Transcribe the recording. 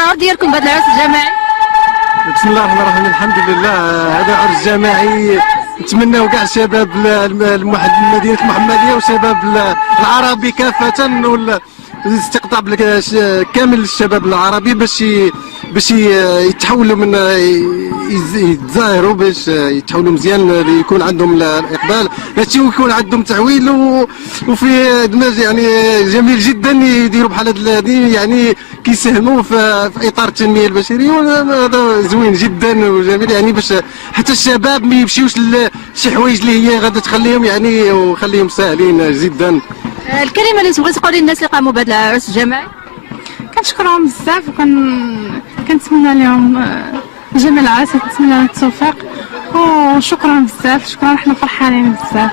الشعور ديالكم بهذا العرس الجماعي؟ بسم الله الرحمن الرحيم. الحمد لله، هذا عرس جماعي نتمناو كاع شباب مدينه المحمديه وشباب العربي كافه والاستقطاب كامل الشباب العربي باش يتحولوا من يتظاهروا، باش يتحولوا مزيان، يكون عندهم الاقبال، هادشي يكون عندهم تحويل وفي دماج يعني جميل جدا يديروا بحال هذه، يعني كيساهموا في اطار التنميه البشريه، وهذا زوين جدا وجميل، يعني باش حتى الشباب ما يمشيوش لشي حوايج اللي هي غادا تخليهم يعني وخليهم ساهلين جدا. الكلمه اللي تبغي تقولي للناس اللي قاموا بهذا العرس الجماعي؟ كنشكرهم بزاف كنتمنى لهم جميع العرس، كنتمنى لهم التوفيق وشكرا بزاف. شكرا، حنا فرحانين بزاف.